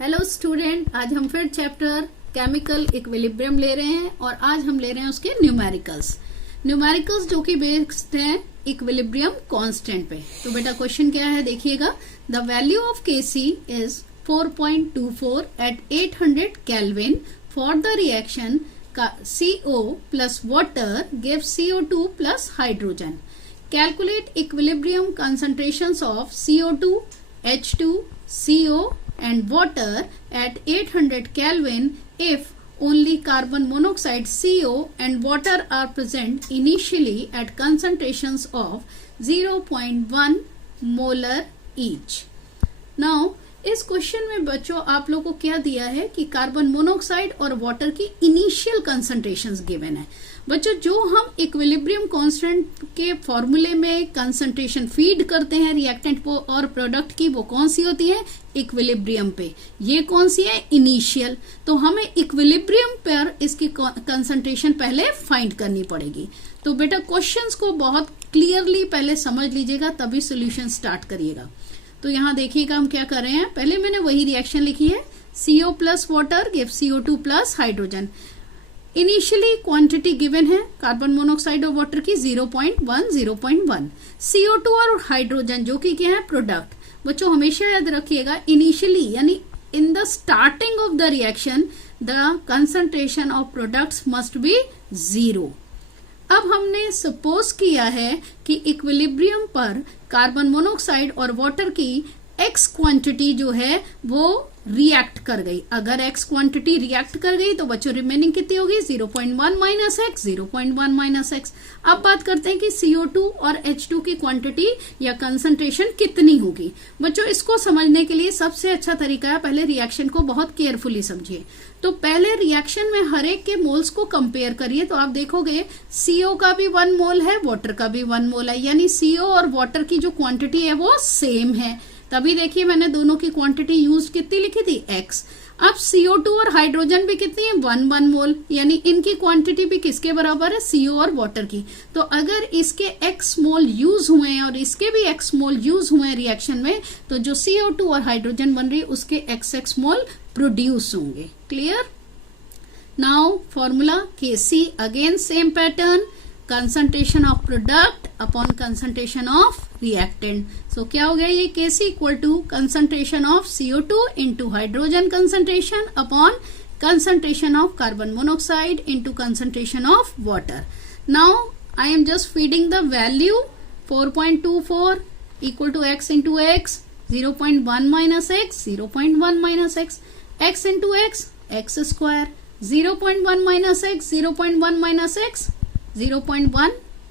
Hello student, आज हम फिर चैप्टर केमिकल इक्विलिब्रियम ले रहे हैं और आज हम ले रहे हैं उसके न्यूमेरिकल्स जो कि बेस्ड हैं इक्विलिब्रियम कांस्टेंट पे। तो बेटा क्वेश्चन क्या है देखिएगा। The value of Kc is 4.24 at 800 kelvin for the reaction CO plus water gives CO2 plus hydrogen. Calculate equilibrium concentrations of CO2, H2, CO and water at 800 Kelvin if only carbon monoxide CO and water are present initially at concentrations of 0.1 molar each. Now इस question में बच्चों आप लोगों को क्या दिया है कि कार्बन मोनोऑक्साइड और वाटर की इनिशियल कंसंट्रेशंस गिवन है। बच्चों जो हम इक्विलिब्रियम कांस्टेंट के फॉर्मूले में कंसंट्रेशन फीड करते हैं रिएक्टेंट को और प्रोडक्ट की, वो कौन सी होती है? इक्विलिब्रियम पे। ये कौन सी है? इनिशियल। तो हमें इक्विलिब्रियम पर इसकी कंसंट्रेशन पहले फाइंड करनी पड़ेगी। तो बेटा क्वेश्चंस को बहुत क्लियरली पहले समझ लीजिएगा तभी सोल्यूशन स्टार्ट करिएगा। तो यहां देखिएगा हम क्या कर रहे हैं। पहले मैंने वही रिएक्शन लिखी है, CO plus water give CO2 plus hydrogen. Initially quantity given है कार्बन मोनोऑक्साइड और वाटर की 0.1 CO2 और हाइड्रोजन जो कि क्या है? प्रोडक्ट। बच्चों हमेशा याद रखिएगा इनिशियली यानी in the starting of the reaction the concentration of products must be 0। अब हमने सपोज किया है कि इक्विलिब्रियम पर कार्बन मोनोऑक्साइड और वाटर की X क्वांटिटी जो है वो रिएक्ट कर गई। अगर X क्वांटिटी रिएक्ट कर गई तो बच्चों रिमेनिंग कितनी होगी? 0.1 माइनस एक्स, 0.1 माइनस एक्स। अब बात करते हैं कि CO2 और H2 की क्वांटिटी या कंसंट्रेशन कितनी होगी। बच्चों इसको समझने के लिए सबसे अच्छा तरीका है पहले रिएक्शन को बहुत केयरफुली समझिए। तो पहले रिएक्शन में हर एक के मोल्स को कंपेयर करिए तो आप देखोगे CO का भी 1 मोल है, वाटर का भी 1 मोल है, यानी CO और वाटर की जो क्वांटिटी है वो सेम है। तभी देखिए मैंने दोनों की क्वांटिटी यूज कितनी लिखी थी? X। अब CO2 और हाइड्रोजन भी कितनी है? 1 मोल, यानी इनकी क्वांटिटी भी किसके बराबर है? CO और वाटर की। तो अगर इसके X मोल यूज हुए हैं और इसके भी X मोल यूज हुए हैं रिएक्शन में, तो जो CO2 और हाइड्रोजन बन रही है उसके XX मोल प्रोड्यूस होंगे। Clear? Now formula Kc, again same pattern, concentration of product upon concentration of reactant. So क्या हो गया ये? Kc equal to concentration of CO2 into hydrogen concentration upon concentration of carbon monoxide into concentration of water. Now I am just feeding the value 4.24 equal to x into x, 0.1 minus x, 0.1 minus x, x into x, x square, 0.1 minus x, 0.1 minus x, 0.1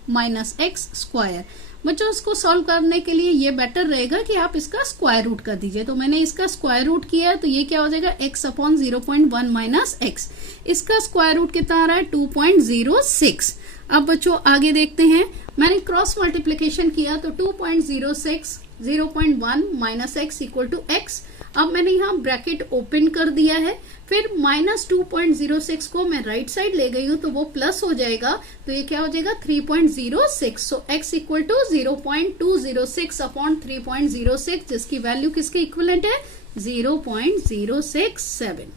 minus x square. बच्चों इसको solve करने के लिए ये better रहेगा कि आप इसका स्क्वायर रूट कर दीजिए। तो मैंने इसका स्क्वायर रूट किया है तो ये क्या हो जाएगा? x upon 0.1 minus x. इसका स्क्वायर रूट कितना आ रहा है? 2.06। अब बच्चों आगे देखते हैं। मैंने क्रॉस मल्टीप्लीकेशन किया तो 2.06 0.1 minus x equal to x. अब मैंने यहाँ ब्रैकेट ओपन कर दिया है, फिर माइनस 2.06 को मैं राइट साइड ले गई हूं तो वो प्लस हो जाएगा, तो ये क्या हो जाएगा? 3.06। सो x इक्वल टू 0.206 अपॉन 3.06 जिसकी वैल्यू किसके इक्विवेलेंट है? 0.067।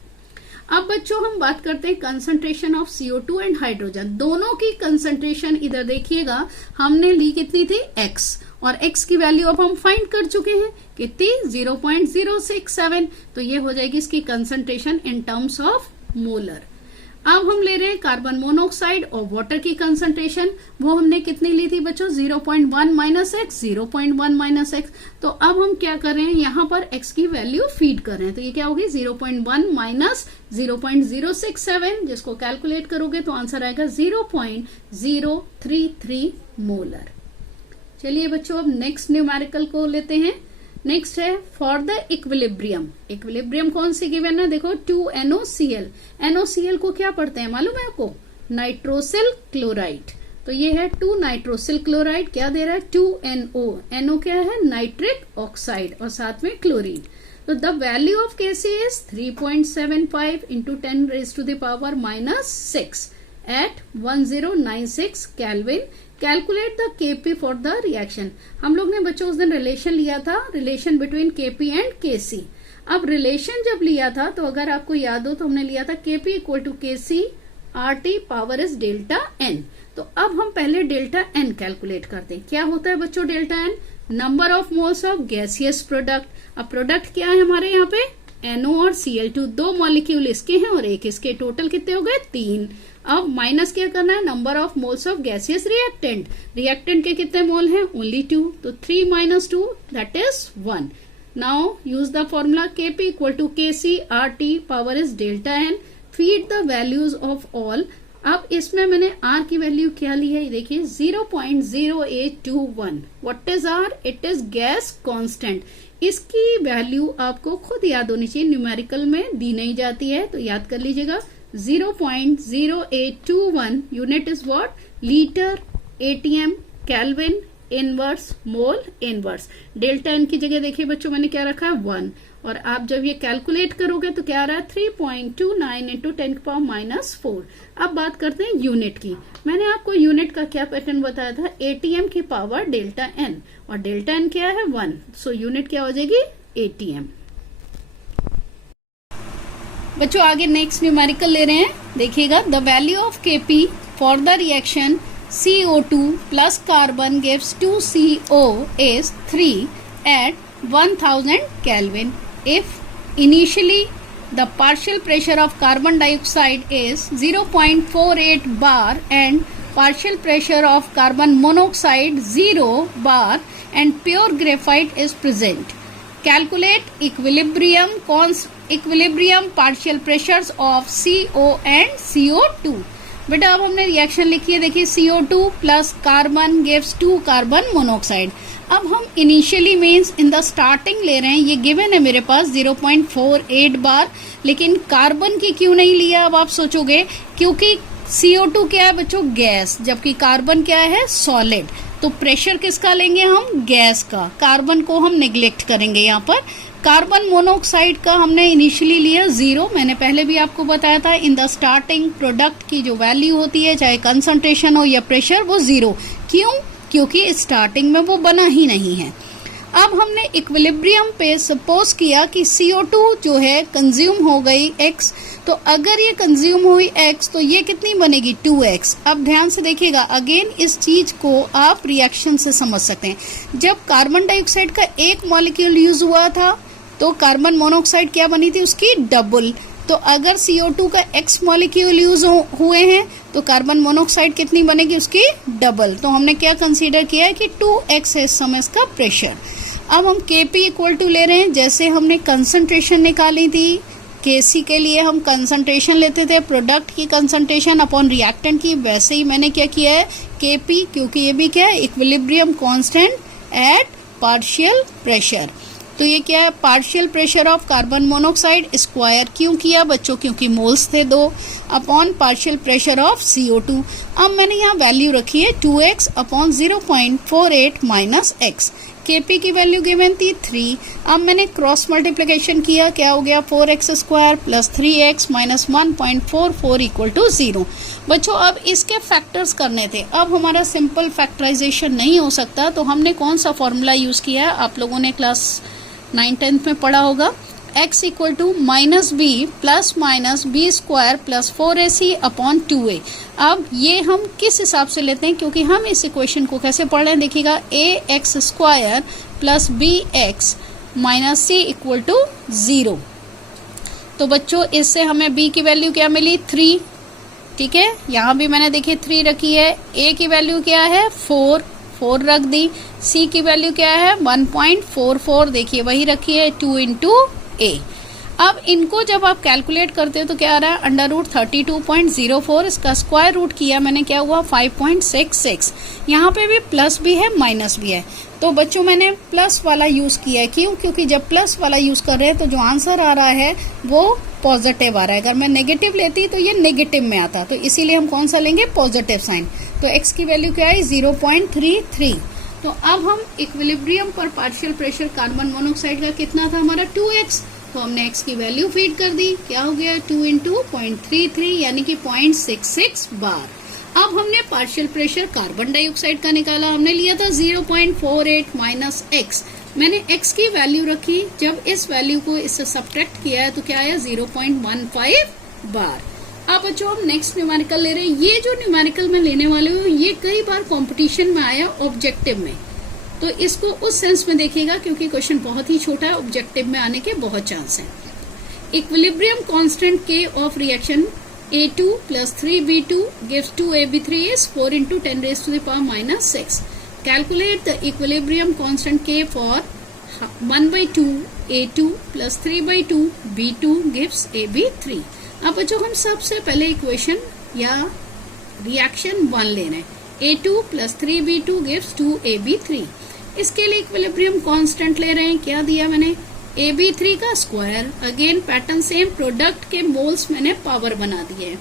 अब बच्चों हम बात करते हैं concentration of CO2 and hydrogen. दोनों की कंसंट्रेशन इधर देखिएगा हमने ली कितनी थी? X, और x की वैल्यू अब हम फाइंड कर चुके हैं कितनी? 0.067। तो ये हो जाएगी इसकी concentration in terms of molar. अब हम ले रहे हैं कार्बन मोनोऑक्साइड और वाटर की कंसंट्रेशन। वो हमने कितनी ली थी बच्चों? 0.1 माइनस एक्स, 0.1 माइनस एक्स। तो अब हम क्या कर रहे हैं? यहाँ पर x की वैल्यू फीड कर रहे हैं। तो ये क्या होगी? 0.1 माइनस 0.067, जिसको कैलकुलेट करोगे तो आंसर आएगा 0.033 मोलर। चलिए बच्चों अब नेक्स्ट न्यूमेरिकल को लेते हैं। नेक्स्ट है फॉर द इक्विलिब्रियम। इक्विलिब्रियम कौन सी गिवन है? देखो 2NOCl। NOCl को क्या पढ़ते हैं मालूम है आपको? Nitrosyl chloride. तो ये है 2 नाइट्रोसिल क्लोराइड। क्या दे रहा है? 2NO। NO क्या है? नाइट्रिक ऑक्साइड, और साथ में क्लोरीन। तो the value of Kc is 3.75 into 10 raised to the power minus 6 at 1096 Kelvin। Calculate the Kp for the reaction. हम लोग ने बच्चों उस दिन रिलेशन लिया था, relation between Kp and Kc। अब रिलेशन जब लिया था तो अगर आपको याद हो तो हमने लिया था Kp equal to KC RT power is delta N। तो अब हम पहले डेल्टा N कैलकुलेट करते हैं। क्या होता है बच्चों delta N? Number of moles of gaseous product. अब प्रोडक्ट क्या है हमारे यहाँ पे? NO और Cl2, 2 मॉलिक्यूल इसके हैं और एक इसके, टोटल कितने हो गए? 3। अब माइनस क्या करना है? Number of moles of gaseous reactant. Reactant के कितने मोल हैं? ओनली 2, तो 3 minus 2 that is 1। Now use the formula Kp equal to KC RT power is delta N। Feed the values of all. अब इसमें मैंने R की value क्या ली है? देखिए 0.0821। What is R? It is gas constant. इसकी value आपको खुद याद होनी चाहिए, न्यूमेरिकल में दी नहीं जाती है, तो याद कर लीजिएगा 0.0821। Unit is what? Litre, ATM, kelvin, inverse, mole, inverse. Delta n की जगह देखिए बच्चों मैंने क्या रखा है? 1। और आप जब ये कैलकुलेट करोगे तो क्या आ रहा है? 3.29 इंटू 10⁻⁻⁴। अब बात करते हैं यूनिट की। मैंने आपको यूनिट का क्या पैटर्न बताया था? ATM की पावर डेल्टा एन, और डेल्टा एन क्या है? 1। सो यूनिट क्या हो जाएगी? ATM। बच्चों आगे नेक्स्ट न्यूमेरिकल ले रहे हैं, देखिएगा। The value of Kp for the reaction CO2 plus carbon gives 2CO is 3 at 1000 Kelvin. If initially the partial pressure of carbon dioxide is 0.48 bar and partial pressure of carbon monoxide 0 bar and pure graphite is present, calculate equilibrium partial pressures of CO and CO2. बेटा अब हमने reaction लिखी है, देखिए CO2 plus carbon gives 2 carbon monoxide. अब हम initially means in the starting ले रहे हैं, ये गिवन है मेरे पास 0.48 बार, लेकिन कार्बन की क्यों नहीं लिया? अब आप सोचोगे क्योंकि CO2 क्या है बच्चों? गैस, जबकि कार्बन क्या है? सॉलिड। तो प्रेशर किसका लेंगे हम? गैस का। कार्बन को हम नेग्लेक्ट करेंगे यहाँ पर। कार्बन मोनोऑक्साइड का हमने इनिशियली लिया 0। मैंने पहले भी आपको बताया था इन द स्टार्टिंग प्रोडक्ट की जो वैल्यू होती है, चाहे कंसंट्रेशन हो या प्रेशर, वो 0। क्यों? क्योंकि स्टार्टिंग में वो बना ही नहीं है। अब हमने इक्विलिब्रियम पे सपोज किया कि CO2 जो है कंज्यूम हो गई X, तो अगर ये कंज्यूम हुई X तो ये कितनी बनेगी? 2X। अब ध्यान से देखिएगा, अगेन इस चीज को आप रिएक्शन से समझ सकते हैं। जब कार्बन डाइऑक्साइड का एक मॉलिक्यूल यूज हुआ था तो कार्बन मोनोऑक्साइड क्या बनी थी? उसकी डबल। तो अगर CO2 का X मॉलिक्यूल यूज हुए हैं तो कार्बन मोनोऑक्साइड कितनी बनेगी? उसकी डबल। तो हमने क्या कंसीडर किया है कि 2X है इस समय इसका प्रेशर। अब हम Kp इक्वल टू ले रहे हैं, जैसे हमने कंसंट्रेशन निकाली थी Kc के लिए हम कंसंट्रेशन लेते थे, प्रोडक्ट की कंसंट्रेशन अपॉन रिएक्टेंट की, वैसे ही मैंने क्या किया है Kp, क्योंकि ये भी क्या है? Equilibrium constant eight partial pressure. तो ये क्या है? Partial pressure of carbon monoxide square क्यों किया बच्चों? क्योंकि मोल्स थे 2 upon partial pressure of CO2। अब मैंने यहाँ वैल्यू रखी है 2X upon 0.48 minus X। Kp की वैल्यू गिवन थी 3। अब मैंने क्रॉस मल्टीप्लिकेशन किया, क्या हो गया? 4x square plus 3x minus 1.44 equal to 0। बच्चों अब इसके फैक्टर्स करने थे। अब हमारा सिंपल फैक्टराइजेशन नहीं हो सकता, तो हमने कौन सा फॉर्मूला यूज किया? आप लोगों ने क्लास 9-10 में पढ़ा होगा। x equal to minus b plus minus b square plus 4ac upon 2a। अब ये हम किस हिसाब से लेते हैं? क्योंकि हम इस इक्वेशन को कैसे पढ़ रहे हैं, देखिएगा ax square plus bx minus c equal to 0। तो बच्चों इससे हमें b की वैल्यू क्या मिली? 3। ठीक है, यहाँ भी मैंने देखिए 3 रखी है। a की वैल्यू क्या है? 4 रख दी। c की वैल्यू क्या है? 1.44, देखिए वही रखी है, 2 इंटू a। अब इनको जब आप कैलकुलेट करते हो तो क्या आ रहा है? अंडर रूट 32.04, इसका स्क्वायर रूट किया मैंने, क्या हुआ? 5.66। यहाँ पे भी प्लस भी है माइनस भी है, तो बच्चों मैंने प्लस वाला यूज किया है। क्यों? क्योंकि जब प्लस वाला यूज कर रहे हैं तो जो आंसर आ रहा है वो पॉजिटिव आ रहा है। अगर मैं नेगेटिव लेती तो ये नेगेटिव में आता, तो इसीलिए हम कौन सा लेंगे? Positive sign. तो x की वैल्यू क्या है? 0.33। तो अब हम इक्विलिब्रियम पर पार्शियल प्रेशर कार्बन मोनोऑक्साइड का कितना था हमारा? 2x। तो हमने x की वैल्यू फीड कर दी, क्या हो गया? 2 इंटू 0.33 यानी कि 0.66 बार। अब हमने पार्शियल प्रेशर कार्बन डाइऑक्साइड का निकाला, हमने लिया था 0.48 माइनस x मैंने x की वैल्यू रखी, जब इस वैल्यू को इससे सब्ट्रैक्ट किया है तो क्या आया 0.15 बार। अब बच्चों हम नेक्स्ट न्यूमेरिकल ले रहे हैं। ये जो न्यूमेरिकल मैं लेने वाले हूँ ये कई बार कंपटीशन में आया ऑब्जेक्टिव में, तो इसको उस सेंस में देखिएगा क्योंकि क्वेश्चन बहुत ही छोटा है, ऑब्जेक्टिव में आने के बहुत चांस हैं। Equilibrium constant K of reaction A2 plus 3B2 gives 2AB3 is 4 into 10 raised to the power minus 6. Calculate the equilibrium constant K for 1/2 A2 plus 3/2 B2 gives AB3. अब बच्चों हम सबसे पहले इक्वेशन या रिएक्शन 1 ले रहे हैं। A2 plus 3B2 gives 2AB3. इसके लिए इक्विलिब्रियम कांस्टेंट ले रहे हैं। क्या दिया मैंने? AB3 का square, again pattern same, product के मोल्स मैंने पावर बना दिए हैं।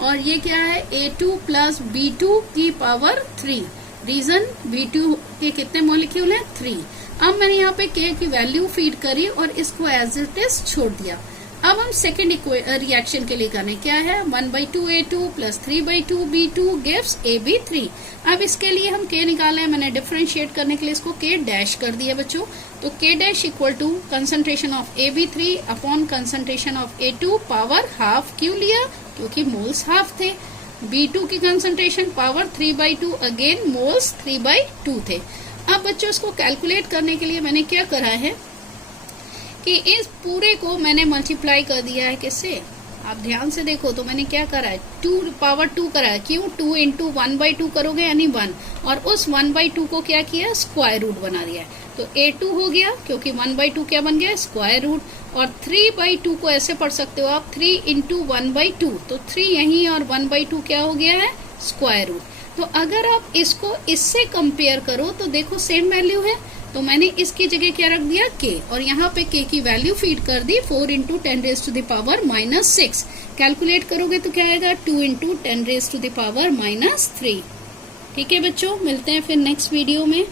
और ये क्या है? A2 प्लस B2 की पावर 3। रीजन B2 के कितने मॉलिक्यूल हैं? 3। अब मैंने यहाँ पे K की वैल्यू फीड करी और इसको एज इट इज छोड़ दिया। अब हम सेकेंड रिएक्शन के लिए करने क्या है? 1/2 A2 plus 3/2 B2 gives AB3। अब इसके लिए हम K निकाले हैं, मैंने डिफरेंशिएट करने के लिए इसको K डैश कर दिया बच्चों। तो K dash equal to concentration of AB3 upon concentration of A2 power half. क्यों लिया? क्योंकि मोल्स हाफ थे। B2 की कंसंट्रेशन पावर 3/2, अगेन मोल्स 3/2 थे। अब बच्चों इसको कैलकुलेट करने के लिए मैंने क्या करा है कि इस पूरे को मैंने मल्टीप्लाई कर दिया है किससे? आप ध्यान से देखो तो मैंने क्या करा है? 2 पावर 2 करा है। क्यों? 2 इंटू 1/2 करोगे यानी 1, और उस 1/2 को क्या किया? स्क्वायर रूट बना दिया है। तो A2 हो गया क्योंकि 1/2 क्या बन गया? Square root. और 3/2 को ऐसे पढ़ सकते हो आप 3 इंटू 1/2, तो 3 यही और 1/2 क्या हो गया है? Square root. तो अगर आप इसको इससे कंपेयर करो तो देखो सेम वैल्यू है, तो मैंने इसकी जगह क्या रख दिया? K, और यहाँ पे K की वैल्यू फीड कर दी 4 into 10 raise to the power minus 6। Calculate करोगे तो क्या आएगा? 2 into 10 raise to the power minus 3। ठीक है बच्चों, मिलते हैं फिर नेक्स्ट वीडियो में।